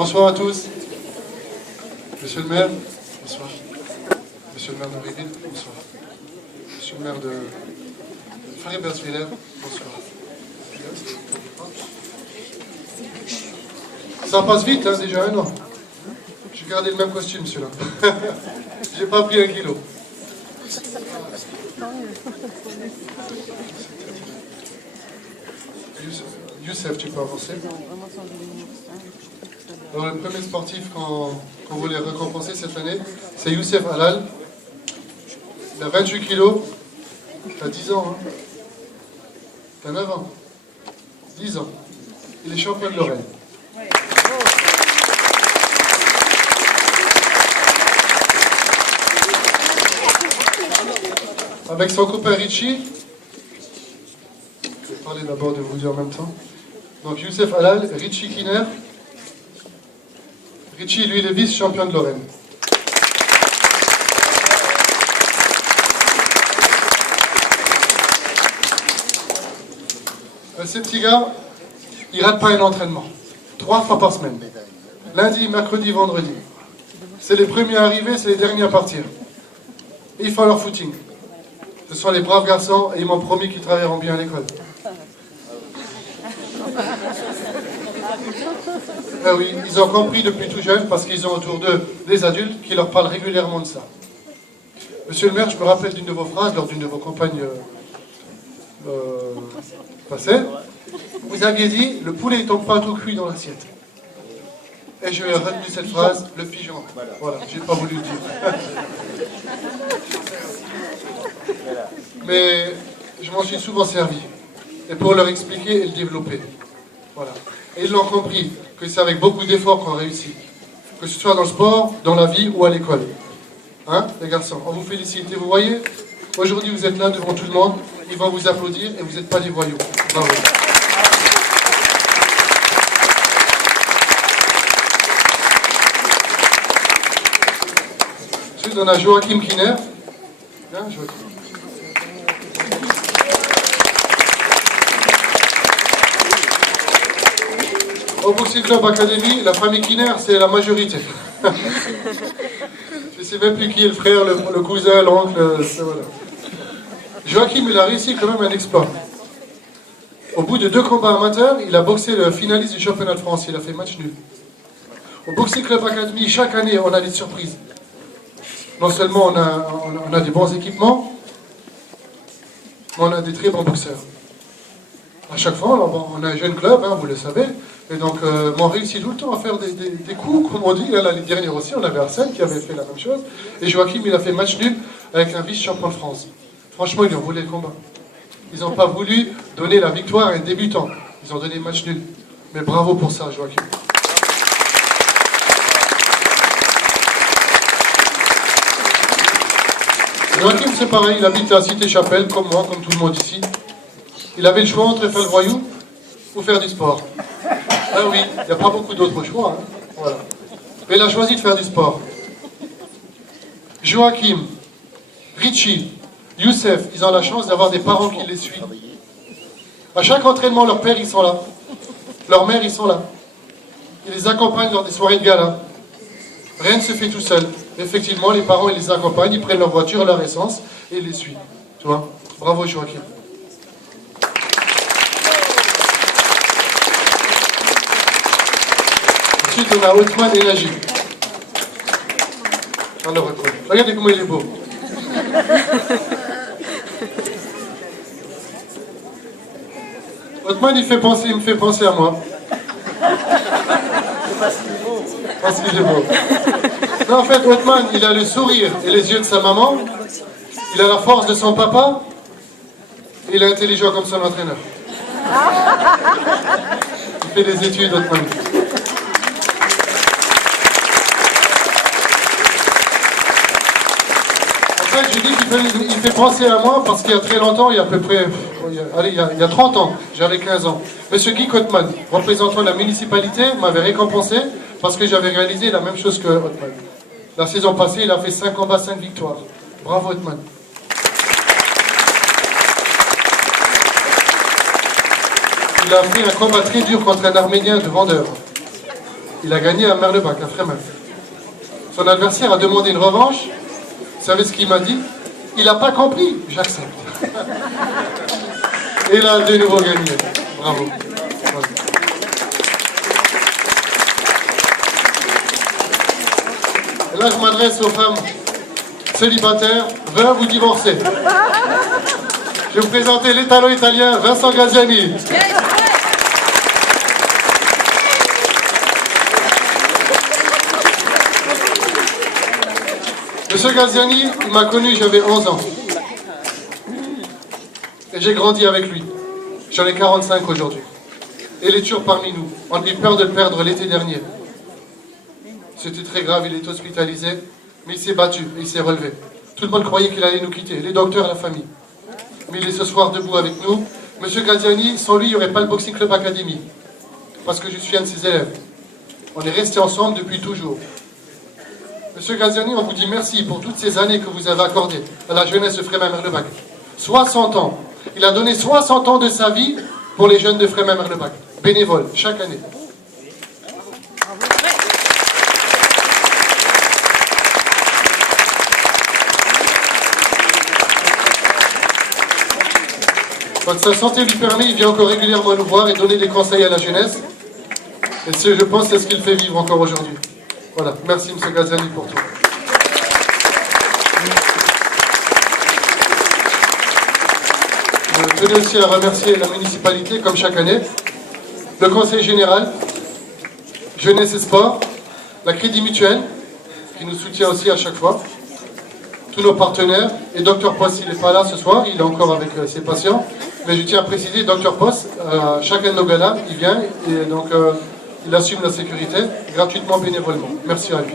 Bonsoir à tous. Monsieur le maire, bonsoir. Monsieur le maire de Bréville, bonsoir. Monsieur le maire de Faribergswiller, bonsoir. Ça passe vite, hein, déjà un an. J'ai gardé le même costume, celui-là. J'ai pas pris 1 kilo. Youssef, tu peux avancer. Alors, le premier sportif qu'on voulait récompenser cette année, c'est Youssef Halal. Il a 28 kilos. Il a 10 ans. Hein. Il a 9 ans. 10 ans. Il est champion de Lorraine. Avec son copain Richie, je vais parler d'abord de vous dire en même temps. Donc Youssef Halal, Richie Kiner. Richie, lui, il est vice-champion de Lorraine. Ces petits gars, ils ratent pas un entraînement. 3 fois par semaine. Lundi, mercredi, vendredi. C'est les premiers à arriver, c'est les derniers à partir. Et ils font leur footing. Ce sont les braves garçons et ils m'ont promis qu'ils travailleront bien à l'école. Ben oui, ils ont compris depuis tout jeune parce qu'ils ont autour d'eux des adultes qui leur parlent régulièrement de ça. Monsieur le maire, je me rappelle d'une de vos phrases lors d'une de vos campagnes passées. Vous aviez dit, le poulet ne tombe pas tout cuit dans l'assiette. Et je ai retenu cette phrase, le pigeon. Voilà, j'ai pas voulu le dire. Mais je m'en suis souvent servi. Et pour leur expliquer et le développer. Voilà. Et ils l'ont compris, que c'est avec beaucoup d'efforts qu'on réussit. Que ce soit dans le sport, dans la vie ou à l'école. Hein, les garçons, on vous félicite. Et vous voyez, aujourd'hui vous êtes là devant tout le monde, ils vont vous applaudir et vous n'êtes pas des voyous. Bravo. Ensuite, on a Joachim Kiner. Bien, Joachim. Au Boxing Club Academy, la famille Kiner, c'est la majorité. Je ne sais même plus qui est le frère, le cousin, l'oncle, voilà. Joachim, il a réussi quand même un exploit. Au bout de 2 combats amateurs, il a boxé le finaliste du championnat de France. Il a fait match nul. Au Boxing Club Academy, chaque année, on a des surprises. Non seulement on a des bons équipements, mais on a des très bons boxeurs. À chaque fois, on a un jeune club, hein, vous le savez, et donc on réussit tout le temps à faire des coups, comme on dit. L'année dernière aussi, on avait Arsène qui avait fait la même chose, et Joachim, il a fait match nul avec un vice-champion de France. Franchement, ils ont voulu le combat. Ils n'ont pas voulu donner la victoire à un débutant. Ils ont donné match nul. Mais bravo pour ça, Joachim. Joachim, c'est pareil, il habite à Cité-Chapelle, comme moi, comme tout le monde ici. Il avait le choix entre faire le voyou ou faire du sport. Ah oui, il n'y a pas beaucoup d'autres choix. Hein. Voilà. Mais il a choisi de faire du sport. Joachim, Richie, Youssef, ils ont la chance d'avoir des parents qui les suivent. À chaque entraînement, leurs pères, ils sont là. Leurs mères, ils sont là. Ils les accompagnent dans des soirées de gala. Rien ne se fait tout seul. Effectivement, les parents, ils les accompagnent, ils prennent leur voiture, leur essence, et ils les suivent. Tu vois? Bravo, Joachim. Ensuite, on a Othman et Najib. Alors, regardez comment il est beau. Othman, il me fait penser à moi. Parce qu'il est beau. Non, en fait, Othman, il a le sourire et les yeux de sa maman. Il a la force de son papa. Et il est intelligent comme son entraîneur. Il fait des études, Othman. En fait, je dis qu'il fait penser à moi parce qu'il y a très longtemps, il y a à peu près, il y a 30 ans, j'avais 15 ans. Monsieur Guy Othman, représentant la municipalité, m'avait récompensé parce que j'avais réalisé la même chose que Othman. La saison passée, il a fait 5 combats, 5 victoires. Bravo Othman. Il a fait un combat très dur contre un Arménien de vendeur. Il a gagné à Merlebach, à Frémel. Son adversaire a demandé une revanche. Vous savez ce qu'il m'a dit? Il n'a pas compris. J'accepte. Et il a de nouveau gagné. Bravo. Voilà. Et là, je m'adresse aux femmes célibataires. Veuillez vous divorcer. Je vais vous présenter l'Italo-Italien Vincent Graziani. Monsieur Graziani, il m'a connu, j'avais 11 ans. Et j'ai grandi avec lui. J'en ai 45 aujourd'hui. Et il est toujours parmi nous. On a eu peur de le perdre l'été dernier. C'était très grave, il est hospitalisé. Mais il s'est battu, et il s'est relevé. Tout le monde croyait qu'il allait nous quitter, les docteurs, la famille. Mais il est ce soir debout avec nous. Monsieur Graziani, sans lui, il n'y aurait pas le Boxing Club Academy. Parce que je suis un de ses élèves. On est restés ensemble depuis toujours. Monsieur Graziani, on vous dit merci pour toutes ces années que vous avez accordées à la jeunesse de Frémin-Merlebach. 60 ans. Il a donné 60 ans de sa vie pour les jeunes de Frémin-Merlebach. Bénévole, chaque année. Quand sa santé lui permet, il vient encore régulièrement nous voir et donner des conseils à la jeunesse. Et je pense que c'est ce qu'il fait vivre encore aujourd'hui. Voilà, merci M. Graziani pour tout. Je tenais aussi à remercier la municipalité, comme chaque année, le conseil général, Jeunesse et Sport, la Crédit Mutuel, qui nous soutient aussi à chaque fois, tous nos partenaires, et Dr Post, il n'est pas là ce soir, il est encore avec ses patients, mais je tiens à préciser, Dr Post, chacun de nos galas, il vient, et donc il assume la sécurité, gratuitement, bénévolement. Merci à lui.